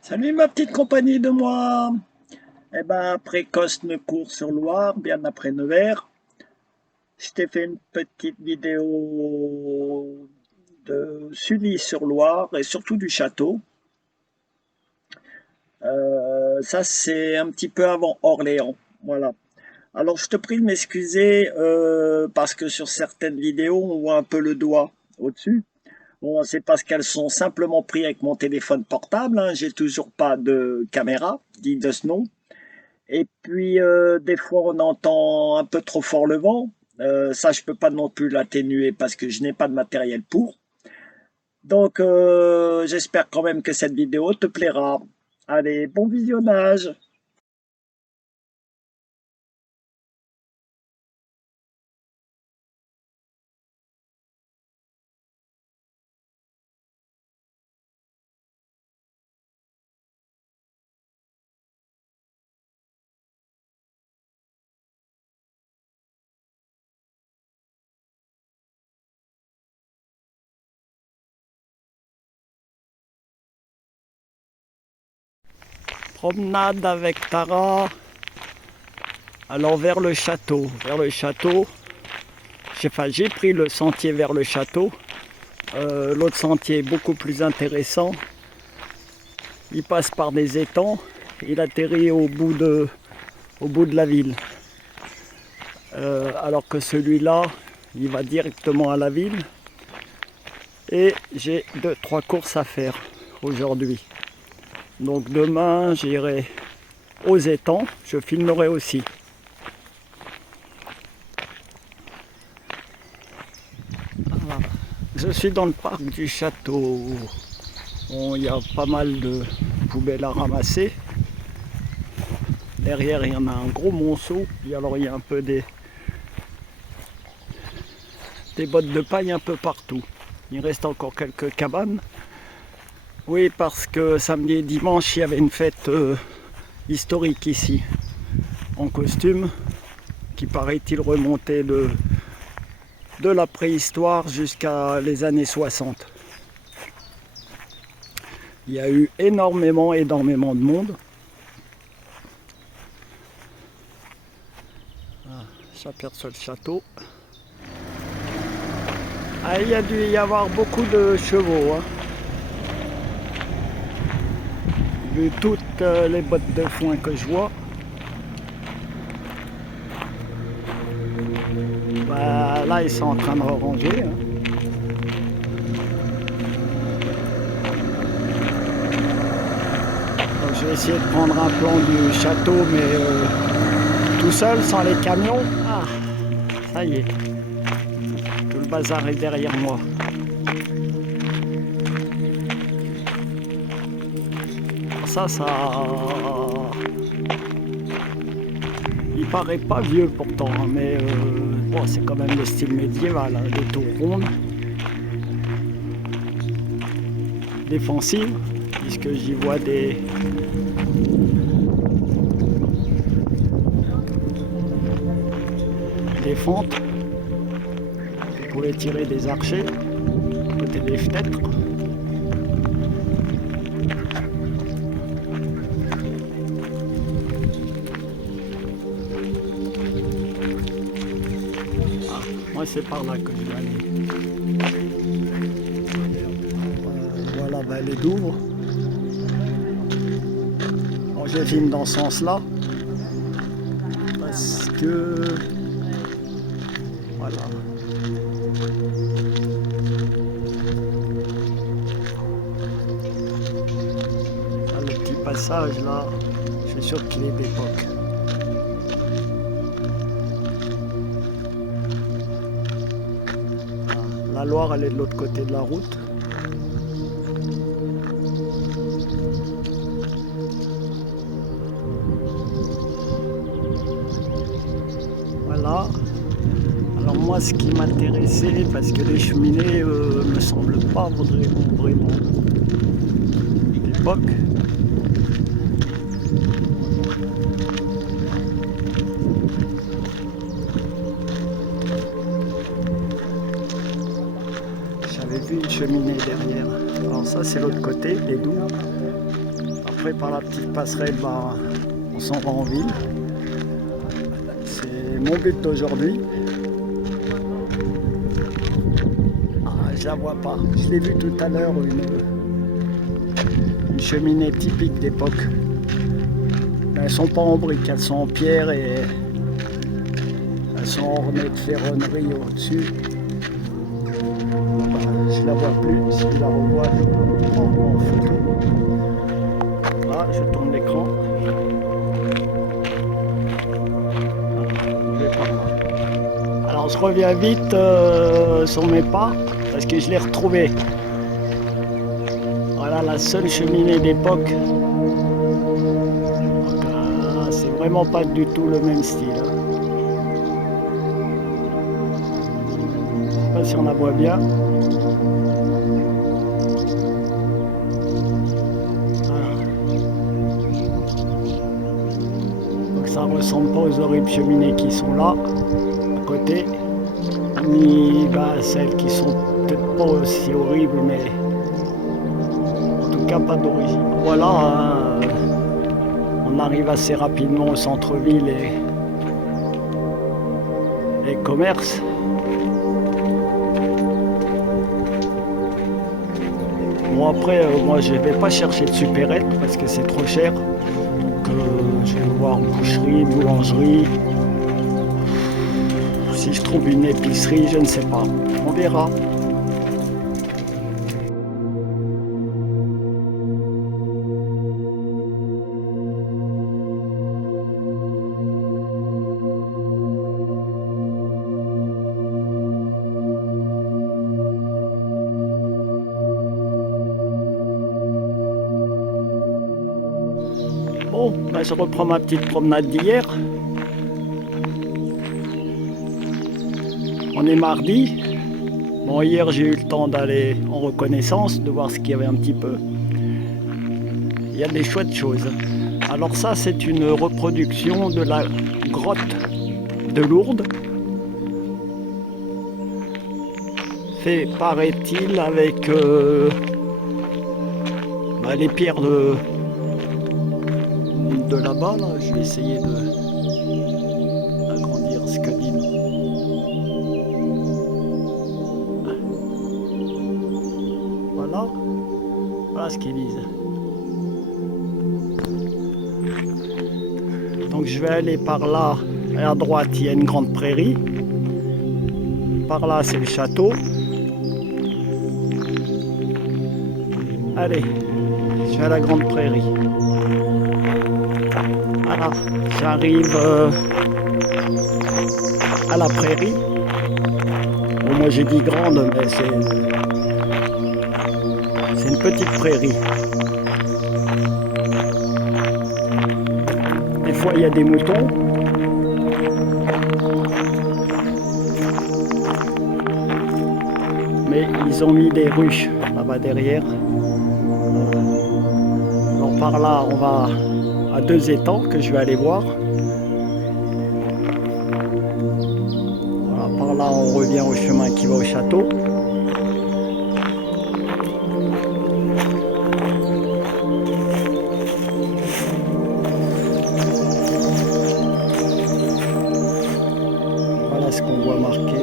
Salut ma petite compagnie de moi. Eh ben après Cosne-Cours-sur-Loire, bien après Nevers, je t'ai fait une petite vidéo de Sully-sur-Loire et surtout du château. Ça c'est un petit peu avant Orléans. Voilà. Alors je te prie de m'excuser parce que sur certaines vidéos on voit un peu le doigt au-dessus. Bon, c'est parce qu'elles sont simplement prises avec mon téléphone portable, hein. J'ai toujours pas de caméra digne de ce nom. Et puis, des fois, on entend un peu trop fort le vent. Ça, je peux pas non plus l'atténuer parce que je n'ai pas de matériel pour. Donc, j'espère quand même que cette vidéo te plaira. Allez, bon visionnage. Promenade avec Tara. Alors vers le château. J'ai pris le sentier vers le château. L'autre sentier est beaucoup plus intéressant. Il passe par des étangs. Il atterrit au bout de la ville. Alors que celui-là, il va directement à la ville. Et j'ai 2-3 courses à faire aujourd'hui. Donc demain, j'irai aux étangs. Je filmerai aussi. Voilà. Je suis dans le parc du château. Bon, il y a pas mal de poubelles à ramasser. Derrière, il y en a un gros monceau. Et alors, il y a un peu des bottes de paille un peu partout. Il reste encore quelques cabanes. Oui, parce que samedi et dimanche, il y avait une fête historique ici, en costume, qui paraît-il remontait de la préhistoire jusqu'à les années 60. Il y a eu énormément de monde. Ah, j'aperçois le château. Ah, il y a dû y avoir beaucoup de chevaux, hein. Vu toutes les bottes de foin que je vois. Bah, là, ils sont en train de ranger, hein. Donc, je vais essayer de prendre un plan du château, mais tout seul, sans les camions. Ah, ça y est. Tout le bazar est derrière moi. Ça... Il paraît pas vieux pourtant, hein, mais bon, c'est quand même le style médiéval, hein, des tours rondes. Défensives, puisque j'y vois des fentes. Vous pouvez tirer des archers, côté des fenêtres. Moi, c'est par là que je vais aller. Voilà, ben, les Douvres. Bon, je filme dans ce sens-là. Parce que... Voilà. Là, le petit passage, là, je suis sûr qu'il est d'époque. La Loire, elle est de l'autre côté de la route. Voilà. Alors moi, ce qui m'intéressait, parce que les cheminées me semblent pas vraiment d'époque. J'avais vu une cheminée derrière. Alors ça, c'est l'autre côté, les Douvres. après par la petite passerelle, bah, on s'en va en ville. C'est mon but d'aujourd'hui. Ah, je la vois pas. Je l'ai vu tout à l'heure, une cheminée typique d'époque. Elles sont pas en briques, elles sont en pierre et elles sont ornées de ferronnerie au-dessus. Je la vois plus, si je la revois, je la prends en photo. Là, je tourne l'écran. Je vais par là. Alors je reviens vite sur mes pas parce que je l'ai retrouvé. Voilà la seule cheminée d'époque. C'est vraiment pas du tout le même style. Je sais pas si on la voit bien. Ça ressemble pas aux horribles cheminées qui sont là à côté, ni celles qui sont peut-être pas aussi horribles, mais en tout cas pas d'origine. Voilà, on arrive assez rapidement au centre-ville et commerce. Bon après, moi je vais pas chercher de supérette parce que c'est trop cher. Je vais voir boucherie, boulangerie. Si je trouve une épicerie, je ne sais pas. On verra. Bon, je reprends ma petite promenade d'hier. On est mardi. Bon, hier j'ai eu le temps d'aller en reconnaissance, de voir ce qu'il y avait un petit peu. Il y a des chouettes choses. Alors ça, c'est une reproduction de la grotte de Lourdes. Fait, paraît-il, avec les pierres de là-bas. Là. Je vais essayer d'agrandir ce que dit. Voilà ce qu'ils disent. Donc je vais aller par là, et à droite il y a une grande prairie. Par là c'est le château. Allez, je vais à la grande prairie. Voilà, j'arrive à la prairie. Bon, moi j'ai dit grande, mais c'est une petite prairie. Des fois il y a des moutons. Mais ils ont mis des ruches là-bas derrière. Alors par là on va à 2 étangs que je vais aller voir. Voilà, par là on revient au chemin qui va au château. Voilà ce qu'on voit marqué.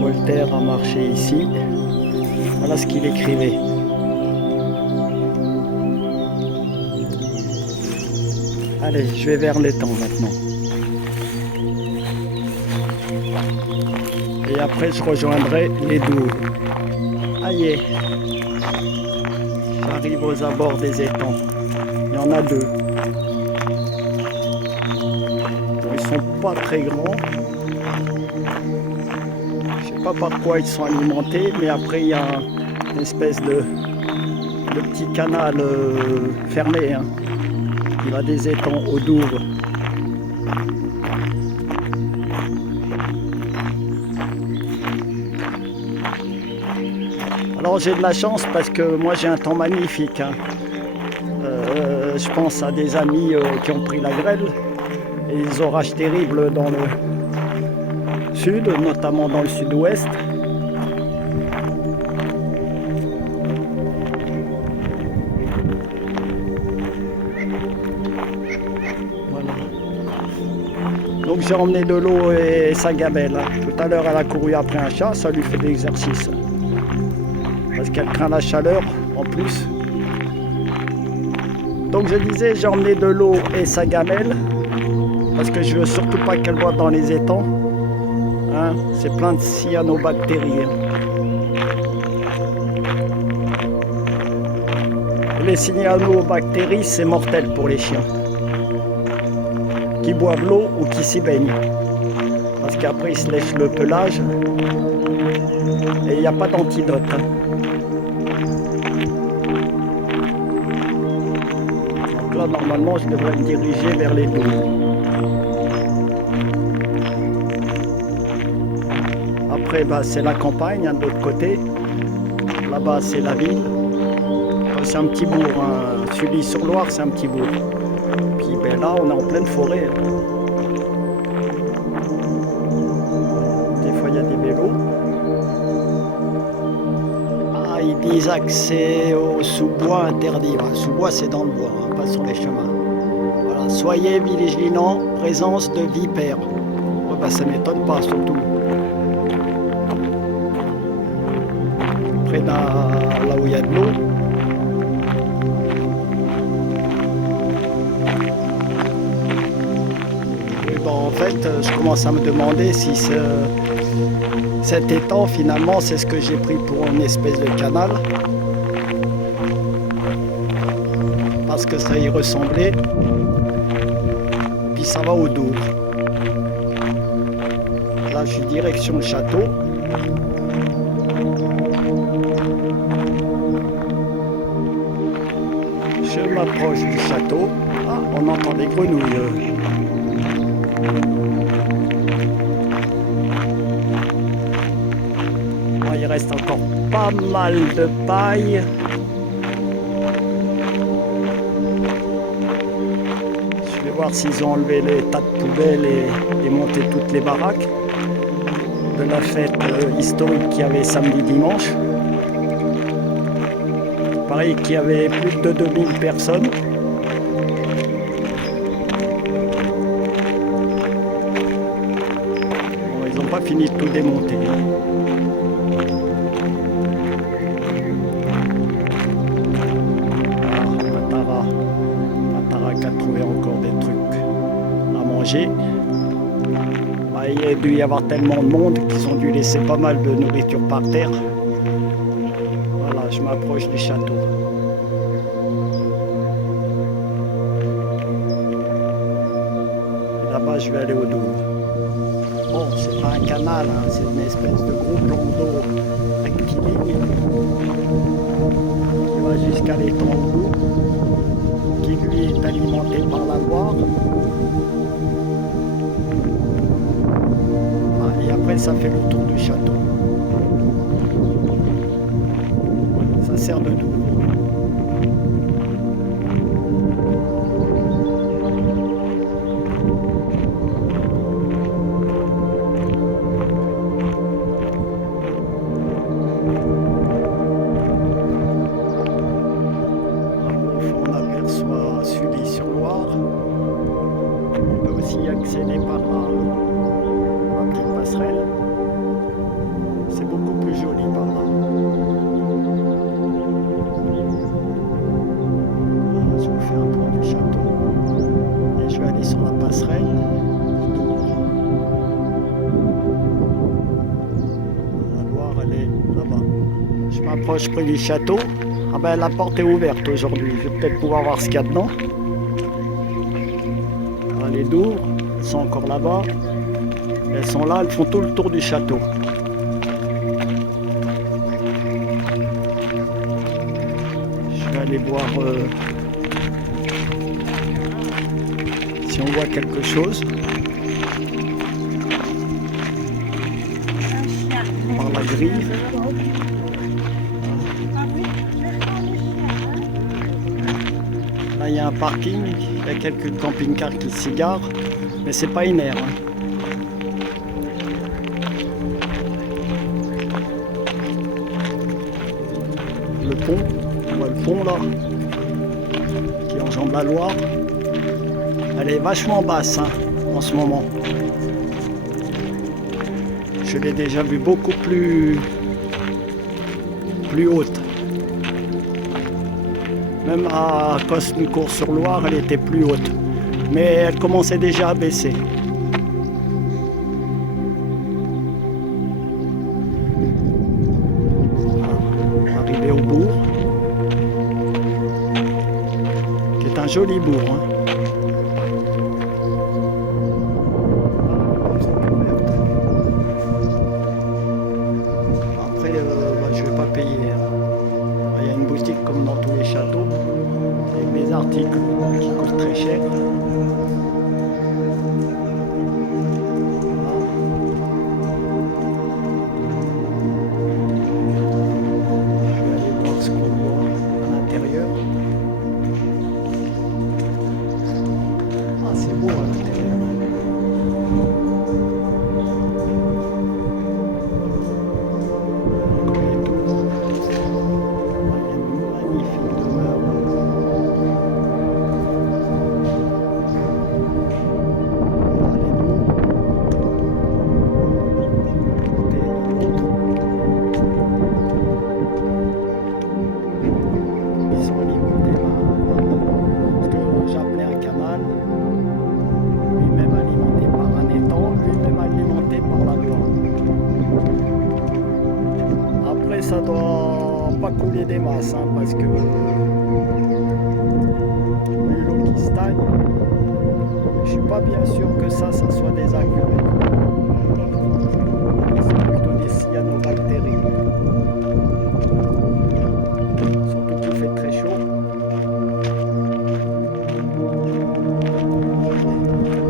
Voltaire a marché ici. Voilà ce qu'il écrivait. Allez, je vais vers l'étang maintenant. Et après, je rejoindrai les Douves. Aïe, j'arrive aux abords des étangs. Il y en a 2. Ils sont pas très grands. Je sais pas par quoi ils sont alimentés, mais après il y a une espèce de petit canal fermé. Hein. Il va des étangs aux Douves. Alors j'ai de la chance parce que moi j'ai un temps magnifique. Hein. je pense à des amis qui ont pris la grêle et les orages terribles dans le sud, notamment dans le sud-ouest. Voilà. Donc j'ai emmené de l'eau et sa gamelle. Tout à l'heure elle a couru après un chat, ça lui fait de l'exercice. Parce qu'elle craint la chaleur en plus. Donc je disais, j'ai emmené de l'eau et sa gamelle. Parce que je veux surtout pas qu'elle boive dans les étangs. Hein, c'est plein de cyanobactéries. Les cyanobactéries, c'est mortel pour les chiens qui boivent l'eau ou qui s'y baignent. Parce qu'après, ils se lèchent le pelage et il n'y a pas d'antidote. Donc là, normalement, je devrais me diriger vers les douves. Après, c'est la campagne, de l'autre côté. Là-bas, c'est la ville. C'est un petit bourg. Hein. Sully-sur-Loire, c'est un petit bourg. Puis là, on est en pleine forêt. Des fois, il y a des vélos. Ah, ils disent accès au sous-bois interdit. Sous-bois, c'est dans le bois, hein, pas sur les chemins. Voilà. Soyez vigilants, présence de vipères. Ouais, ça m'étonne pas, surtout. Près là où il y a de l'eau. En fait, je commence à me demander si cet étang, finalement, c'est ce que j'ai pris pour une espèce de canal. Parce que ça y ressemblait. Puis ça va au Douvres. Là, je suis direction le château. Je m'approche du château. Ah, on entend des grenouilles. Il reste encore pas mal de paille. Je vais voir s'ils ont enlevé les tas de poubelles et monté toutes les baraques de la fête historique qu'il y avait samedi-dimanche. Pareil qu'il y avait plus de 2000 personnes. Bon, ils n'ont pas fini de tout démonter. Patara a trouvé encore des trucs à manger. Il a dû y avoir tellement de monde qu'ils ont dû laisser pas mal de nourriture par terre. Voilà, je m'approche du château. Et là-bas, je vais aller au Douvres. Bon, c'est pas un canal, hein, c'est une espèce de gros plan d'eau rectiligne qui va jusqu'à l'étang au bout, qui lui est alimenté par la Loire. Et après, ça fait le tour du château. Ça sert de Douvres. On aperçoit Sully-sur-Loire. On peut aussi y accéder par la petite passerelle. C'est beaucoup plus joli par là. Je vous fais un plan du château et je vais aller sur la passerelle au Douvres. La Loire, elle est là-bas. Je m'approche près du château. Ah ben la porte est ouverte aujourd'hui. Je vais peut-être pouvoir voir ce qu'il y a dedans. Ah, les Douvres, elles sont encore là-bas. Elles sont là, elles font tout le tour du château. Je vais aller voir si on voit quelque chose. Par la grille. Là, il il y a un parking, il y a quelques camping-cars qui s'y garent, mais c'est pas une aire. Hein. Le pont, on voit le pont là, qui enjambe la Loire. Elle est vachement basse hein, en ce moment. Je l'ai déjà vue beaucoup plus haute. Même à Cosne-Cours-sur-Loire, elle était plus haute. Mais elle commençait déjà à baisser. Arrivé au bourg, qui est un joli bourg. Hein. Après, je ne vais pas payer. Hein. Il y a une boutique comme dans tous les châteaux, avec des articles qui coûtent très cher. C'est beau à l'intérieur. Ça doit pas couler des masses hein, parce que vu l'eau qui stagne, je suis pas bien sûr que ça soit des aqueducs. C'est plutôt des cyanobactéries. Surtout qu'il fait très chaud.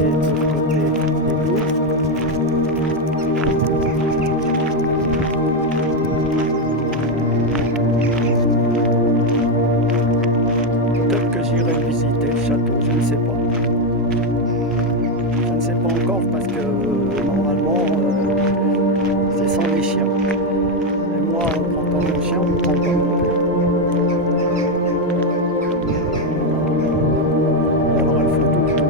Et de l'autre côté, les douves. J'irai visiter le château, je ne sais pas. Je ne sais pas encore parce que normalement c'est sans les chiens. Et moi on ne prend pas mon chien, on ne prend pas mon père. Alors elle fait tout le tour.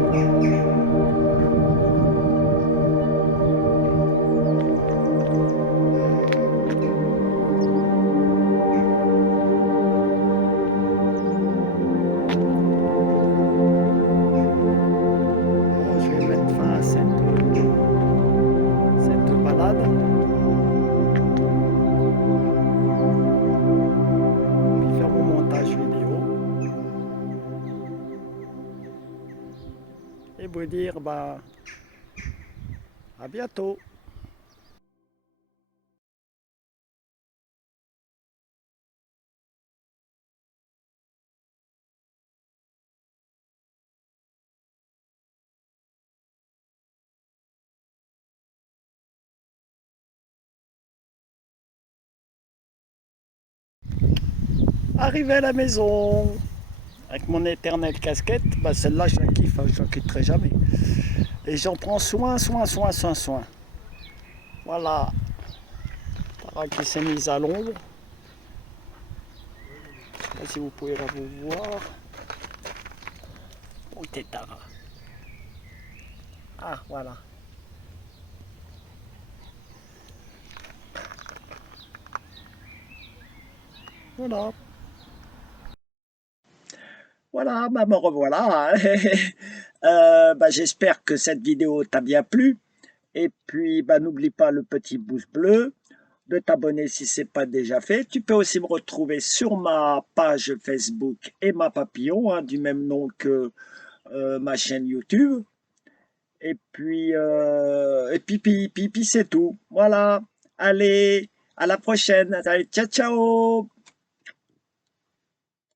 Et vous dire à bientôt. Arrivé à la maison avec mon éternelle casquette, celle-là je la kiffe, hein, je la quitterai jamais. Et j'en prends soin. Voilà. Tara qui s'est mise à l'ombre. Je sais pas si vous pouvez la vous voir. Où t'es Tara? Ah voilà. Voilà. Voilà, me revoilà. J'espère que cette vidéo t'a bien plu. Et puis, n'oublie pas le petit pouce bleu, de t'abonner si ce n'est pas déjà fait. Tu peux aussi me retrouver sur ma page Facebook Emma Papillon, hein, du même nom que ma chaîne YouTube. Et puis, c'est tout. Voilà. Allez, à la prochaine. Allez, ciao, ciao.